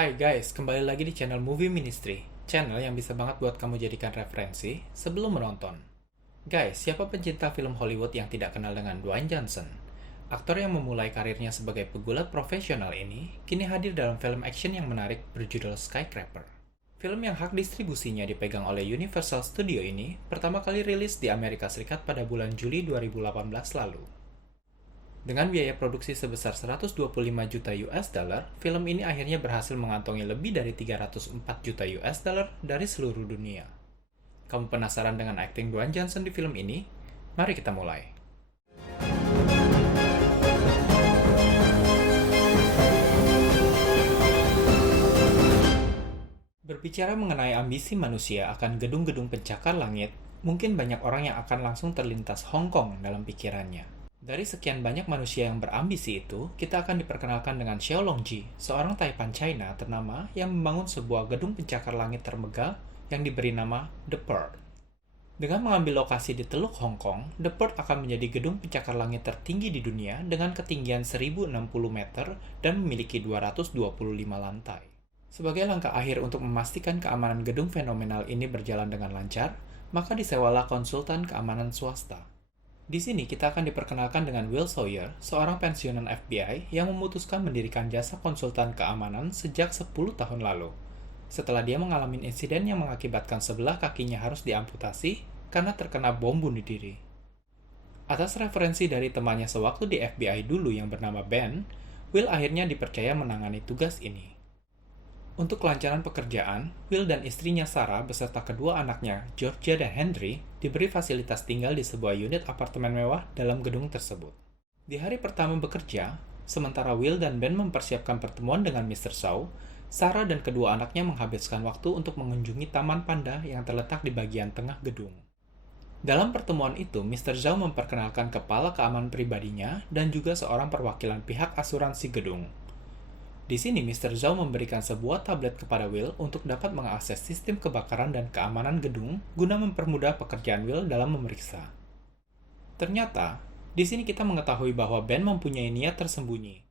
Hai guys, kembali lagi di channel Movie Ministry, channel yang bisa banget buat kamu jadikan referensi sebelum menonton. Guys, siapa pencinta film Hollywood yang tidak kenal dengan Dwayne Johnson? Aktor yang memulai karirnya sebagai pegulat profesional ini, kini hadir dalam film action yang menarik berjudul Skyscraper. Film yang hak distribusinya dipegang oleh Universal Studio ini pertama kali rilis di Amerika Serikat pada bulan Juli 2018 lalu. Dengan biaya produksi sebesar 125 juta US dollar, film ini akhirnya berhasil mengantongi lebih dari 304 juta US dollar dari seluruh dunia. Kamu penasaran dengan akting Dwayne Johnson di film ini? Mari kita mulai. Berbicara mengenai ambisi manusia akan gedung-gedung pencakar langit, mungkin banyak orang yang akan langsung terlintas Hong Kong dalam pikirannya. Dari sekian banyak manusia yang berambisi itu, kita akan diperkenalkan dengan Xiao Longji, seorang Taipan China ternama yang membangun sebuah gedung pencakar langit termegah yang diberi nama The Pearl. Dengan mengambil lokasi di Teluk Hong Kong, The Pearl akan menjadi gedung pencakar langit tertinggi di dunia dengan ketinggian 1060 meter dan memiliki 225 lantai. Sebagai langkah akhir untuk memastikan keamanan gedung fenomenal ini berjalan dengan lancar, maka disewalah konsultan keamanan swasta. Di sini kita akan diperkenalkan dengan Will Sawyer, seorang pensiunan FBI yang memutuskan mendirikan jasa konsultan keamanan sejak 10 tahun lalu. Setelah dia mengalami insiden yang mengakibatkan sebelah kakinya harus diamputasi karena terkena bom bunuh diri. Atas referensi dari temannya sewaktu di FBI dulu yang bernama Ben, Will akhirnya dipercaya menangani tugas ini. Untuk kelancaran pekerjaan, Will dan istrinya Sarah beserta kedua anaknya, Georgia dan Henry, diberi fasilitas tinggal di sebuah unit apartemen mewah dalam gedung tersebut. Di hari pertama bekerja, sementara Will dan Ben mempersiapkan pertemuan dengan Mr. Zhao, Sarah dan kedua anaknya menghabiskan waktu untuk mengunjungi taman panda yang terletak di bagian tengah gedung. Dalam pertemuan itu, Mr. Zhao memperkenalkan kepala keamanan pribadinya dan juga seorang perwakilan pihak asuransi gedung. Di sini, Mr. Zhao memberikan sebuah tablet kepada Will untuk dapat mengakses sistem kebakaran dan keamanan gedung guna mempermudah pekerjaan Will dalam memeriksa. Ternyata, di sini kita mengetahui bahwa Ben mempunyai niat tersembunyi.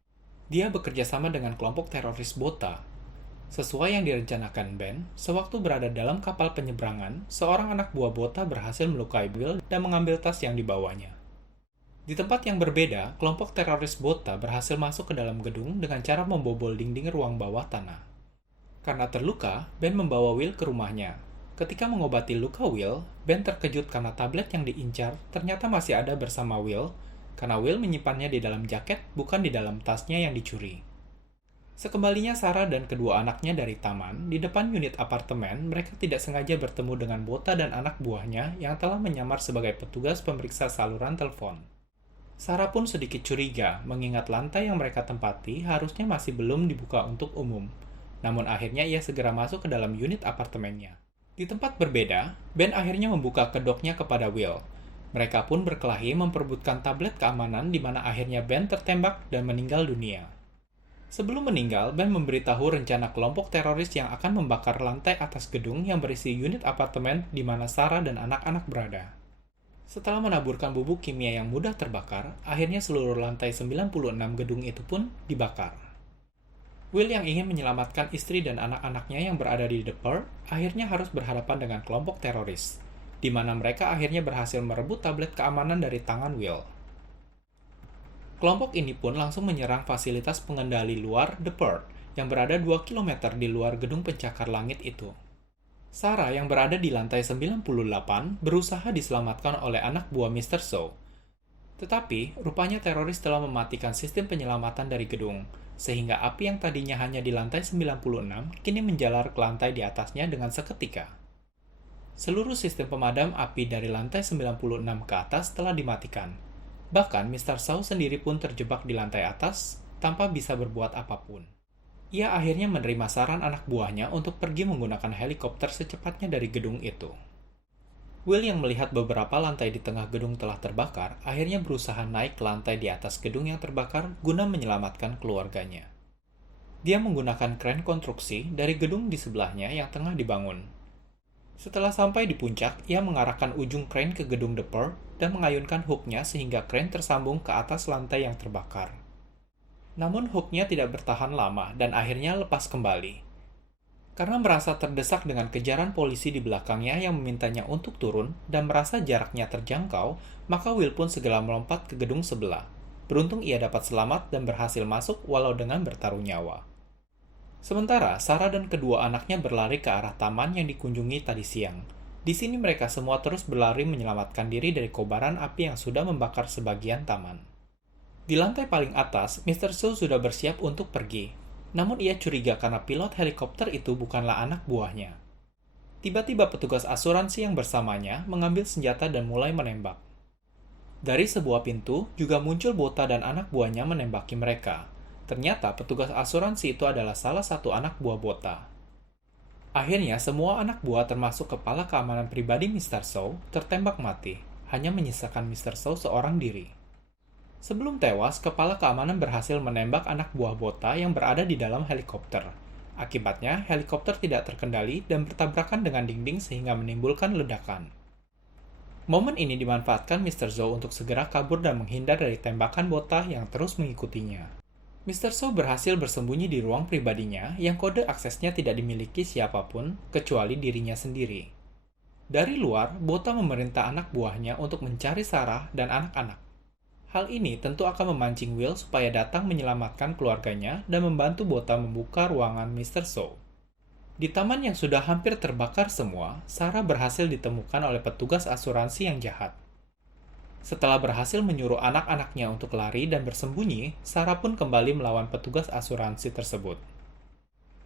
Dia bekerja sama dengan kelompok teroris Bota. Sesuai yang direncanakan Ben, sewaktu berada dalam kapal penyeberangan, seorang anak buah Bota berhasil melukai Will dan mengambil tas yang dibawanya. Di tempat yang berbeda, kelompok teroris Bota berhasil masuk ke dalam gedung dengan cara membobol dinding ruang bawah tanah. Karena terluka, Ben membawa Will ke rumahnya. Ketika mengobati luka Will, Ben terkejut karena tablet yang diincar ternyata masih ada bersama Will, karena Will menyimpannya di dalam jaket, bukan di dalam tasnya yang dicuri. Sekembalinya Sarah dan kedua anaknya dari taman, di depan unit apartemen, mereka tidak sengaja bertemu dengan Bota dan anak buahnya yang telah menyamar sebagai petugas pemeriksa saluran telepon. Sarah pun sedikit curiga, mengingat lantai yang mereka tempati harusnya masih belum dibuka untuk umum. Namun akhirnya ia segera masuk ke dalam unit apartemennya. Di tempat berbeda, Ben akhirnya membuka kedoknya kepada Will. Mereka pun berkelahi memperebutkan tablet keamanan di mana akhirnya Ben tertembak dan meninggal dunia. Sebelum meninggal, Ben memberitahu rencana kelompok teroris yang akan membakar lantai atas gedung yang berisi unit apartemen di mana Sarah dan anak-anak berada. Setelah menaburkan bubuk kimia yang mudah terbakar, akhirnya seluruh lantai 96 gedung itu pun dibakar. Will yang ingin menyelamatkan istri dan anak-anaknya yang berada di The Pearl, akhirnya harus berhadapan dengan kelompok teroris, di mana mereka akhirnya berhasil merebut tablet keamanan dari tangan Will. Kelompok ini pun langsung menyerang fasilitas pengendali luar The Pearl, yang berada 2 km di luar gedung pencakar langit itu. Sarah yang berada di lantai 98 berusaha diselamatkan oleh anak buah Mr. Zhao. Tetapi, rupanya teroris telah mematikan sistem penyelamatan dari gedung, sehingga api yang tadinya hanya di lantai 96 kini menjalar ke lantai di atasnya dengan seketika. Seluruh sistem pemadam api dari lantai 96 ke atas telah dimatikan. Bahkan, Mr. Zhao sendiri pun terjebak di lantai atas tanpa bisa berbuat apapun. Ia akhirnya menerima saran anak buahnya untuk pergi menggunakan helikopter secepatnya dari gedung itu. Will yang melihat beberapa lantai di tengah gedung telah terbakar, akhirnya berusaha naik ke lantai di atas gedung yang terbakar guna menyelamatkan keluarganya. Dia menggunakan kren konstruksi dari gedung di sebelahnya yang tengah dibangun. Setelah sampai di puncak, ia mengarahkan ujung kren ke gedung The Pearl dan mengayunkan hooknya sehingga kren tersambung ke atas lantai yang terbakar. Namun hooknya tidak bertahan lama dan akhirnya lepas kembali. Karena merasa terdesak dengan kejaran polisi di belakangnya yang memintanya untuk turun dan merasa jaraknya terjangkau, maka Will pun segera melompat ke gedung sebelah. Beruntung ia dapat selamat dan berhasil masuk walau dengan bertaruh nyawa. Sementara, Sarah dan kedua anaknya berlari ke arah taman yang dikunjungi tadi siang. Di sini mereka semua terus berlari menyelamatkan diri dari kobaran api yang sudah membakar sebagian taman. Di lantai paling atas, Mr. Zhou sudah bersiap untuk pergi. Namun ia curiga karena pilot helikopter itu bukanlah anak buahnya. Tiba-tiba petugas asuransi yang bersamanya mengambil senjata dan mulai menembak. Dari sebuah pintu juga muncul Bota dan anak buahnya menembaki mereka. Ternyata petugas asuransi itu adalah salah satu anak buah Bota. Akhirnya semua anak buah termasuk kepala keamanan pribadi Mr. Zhou tertembak mati, hanya menyisakan Mr. Zhou seorang diri. Sebelum tewas, kepala keamanan berhasil menembak anak buah Bota yang berada di dalam helikopter. Akibatnya, helikopter tidak terkendali dan bertabrakan dengan dinding sehingga menimbulkan ledakan. Momen ini dimanfaatkan Mr. Zhou untuk segera kabur dan menghindar dari tembakan Bota yang terus mengikutinya. Mr. Zhou berhasil bersembunyi di ruang pribadinya yang kode aksesnya tidak dimiliki siapapun kecuali dirinya sendiri. Dari luar, Bota memerintah anak buahnya untuk mencari Sarah dan anak-anak. Hal ini tentu akan memancing Will supaya datang menyelamatkan keluarganya dan membantu Bota membuka ruangan Mr. Zhou. Di taman yang sudah hampir terbakar semua, Sarah berhasil ditemukan oleh petugas asuransi yang jahat. Setelah berhasil menyuruh anak-anaknya untuk lari dan bersembunyi, Sarah pun kembali melawan petugas asuransi tersebut.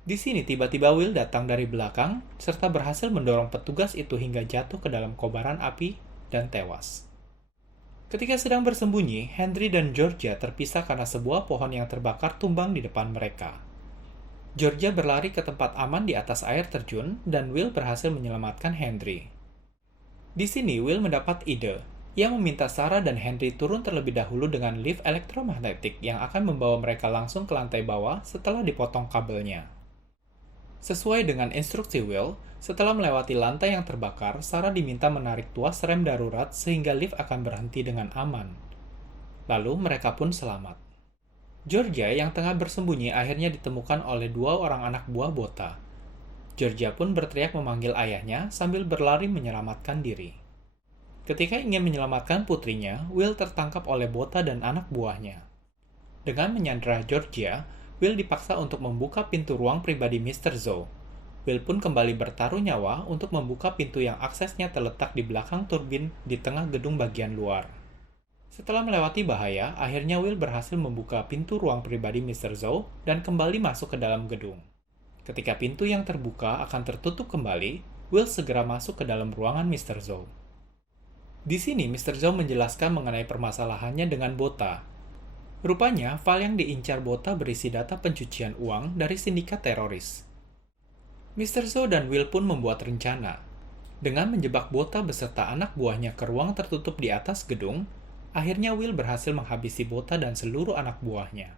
Di sini tiba-tiba Will datang dari belakang, serta berhasil mendorong petugas itu hingga jatuh ke dalam kobaran api dan tewas. Ketika sedang bersembunyi, Henry dan Georgia terpisah karena sebuah pohon yang terbakar tumbang di depan mereka. Georgia berlari ke tempat aman di atas air terjun, dan Will berhasil menyelamatkan Henry. Di sini, Will mendapat ide. Ia meminta Sarah dan Henry turun terlebih dahulu dengan lift elektromagnetik yang akan membawa mereka langsung ke lantai bawah setelah dipotong kabelnya. Sesuai dengan instruksi Will, setelah melewati lantai yang terbakar, Sarah diminta menarik tuas rem darurat sehingga lift akan berhenti dengan aman. Lalu mereka pun selamat. Georgia yang tengah bersembunyi akhirnya ditemukan oleh dua orang anak buah Bota. Georgia pun berteriak memanggil ayahnya sambil berlari menyelamatkan diri. Ketika ingin menyelamatkan putrinya, Will tertangkap oleh Bota dan anak buahnya. Dengan menyandera Georgia, Will dipaksa untuk membuka pintu ruang pribadi Mr. Zhou. Will pun kembali bertaruh nyawa untuk membuka pintu yang aksesnya terletak di belakang turbin di tengah gedung bagian luar. Setelah melewati bahaya, akhirnya Will berhasil membuka pintu ruang pribadi Mr. Zhou dan kembali masuk ke dalam gedung. Ketika pintu yang terbuka akan tertutup kembali, Will segera masuk ke dalam ruangan Mr. Zhou. Di sini, Mr. Zhou menjelaskan mengenai permasalahannya dengan Bota. Rupanya, file yang diincar Bota berisi data pencucian uang dari sindikat teroris. Mr. Zhou dan Will pun membuat rencana. Dengan menjebak Bota beserta anak buahnya ke ruang tertutup di atas gedung, akhirnya Will berhasil menghabisi Bota dan seluruh anak buahnya.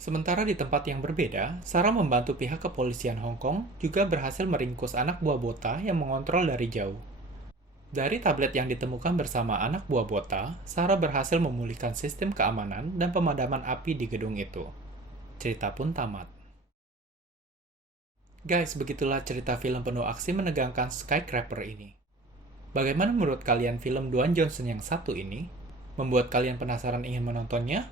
Sementara di tempat yang berbeda, Sarah membantu pihak kepolisian Hong Kong juga berhasil meringkus anak buah Bota yang mengontrol dari jauh. Dari tablet yang ditemukan bersama anak buah Bota, Sarah berhasil memulihkan sistem keamanan dan pemadaman api di gedung itu. Cerita pun tamat. Guys, begitulah cerita film penuh aksi menegangkan Skycrapper ini. Bagaimana menurut kalian film Dwayne Johnson yang satu ini? Membuat kalian penasaran ingin menontonnya?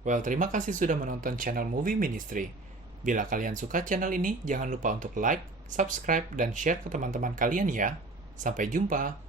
Well, terima kasih sudah menonton channel Movie Ministry. Bila kalian suka channel ini, jangan lupa untuk like, subscribe, dan share ke teman-teman kalian ya. Sampai jumpa!